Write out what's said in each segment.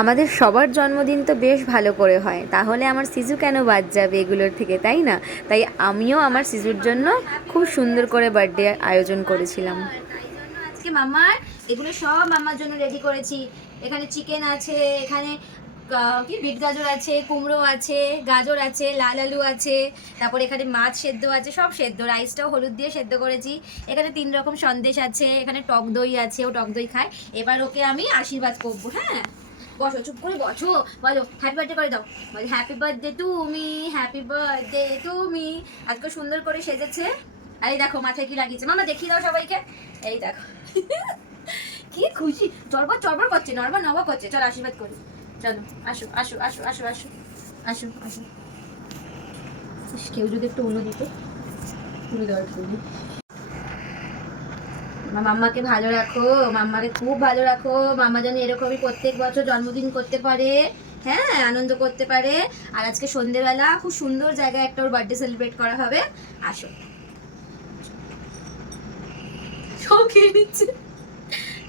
আমাদের সবার জন্মদিন তো বেশ ভালো করে হয়, তাহলে আমার সিজু কেন বাদ যাবে এগুলোর থেকে, তাই না? তাই আমিও আমার সিজুর জন্য খুব সুন্দর করে বার্থডে আয়োজন করেছিলাম। তাই জন্য আজকে মামার এগুলো সব মামার জন্য রেডি করেছি। এখানে চিকেন আছে, এখানে কি বিট গাজর আছে, কুমড়ো আছে, গাজর আছে, লাল আলু আছে, তারপর এখানে মাছ সেদ্ধ আছে, সব সেদ্ধ, রাইসটাও হলুদ দিয়ে সেদ্ধ করেছি। এখানে 3 রকম সন্দেশ আছে, এখানে টক দই আছে, ও টক দই খায়। এবার ওকে আমি আশীর্বাদ করবো। হ্যাঁ, বসো, চুপ করে বসো, বলো হ্যাপি বার্থডে করে দাও। বলো happy birthday to me, happy birthday to me. আজকে সুন্দর করে সেজেছে। আর এই দেখো মাথায় কি লাগিয়েছে, মামা দেখিয়ে দাও সবাইকে। এই দেখো কি খুশি, চরবর চরবর করছে, নরবর নবা করছে। চল আশীর্বাদ করি, চলো আসো আসো আসো আসো আসো আসো আসো। কেউ যদি একটু উলো দিত, তুলে দেওয়ার জন্য। মাম্মাকে ভালো রাখো, মাম্মাকে খুব ভালো রাখো। মাম্মা যেন এরকমই প্রত্যেক বছর জন্মদিন করতে পারে, হ্যাঁ, আনন্দ করতে পারে। আর আজকে সন্ধেবেলা খুব সুন্দর জায়গায় একটা ওর বার্থডে সেলিব্রেট করা হবে। আসো, সব খেয়ে নিচ্ছে,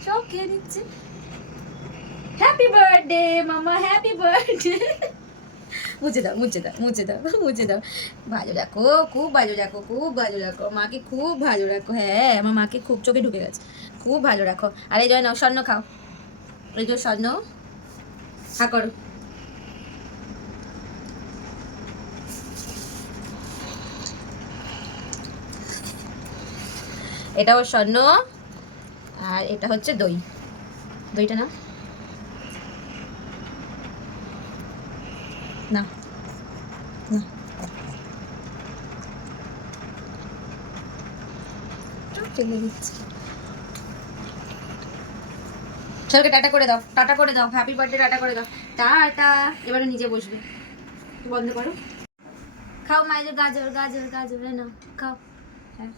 সব খেয়ে নিচ্ছে। হ্যাপি বার্থডে মামা, হ্যাপি বার্থডে। মুছে দাও মুছে দাও মুছে দাও মুছে দাও। ভালো রাখো, খুব ভালো রাখো, খুব ভালো রাখো, মাকে খুব ভালো রাখো। হ্যাঁ, আমার মাকে খুব চোখে ঢুকে গেছে, খুব ভালো রাখো। আর এই জয় নাও, স্বর্ণ খাও, এই যে স্বর্ণ, হা করো। এটা ওর স্বর্ণ, আর এটা হচ্ছে দই, দইটা না না না, ফেলে দিচ্ছি। সবাইকে টাটা করে দাও, টাটা করে দাও, হ্যাপি বার্থডে টাটা করে দাও, টাটা। এবারে নিজে বসবে, বন্ধ করো। খাও মায়ের গাজর গাজর গাজর, নাও খাও। হ্যাঁ।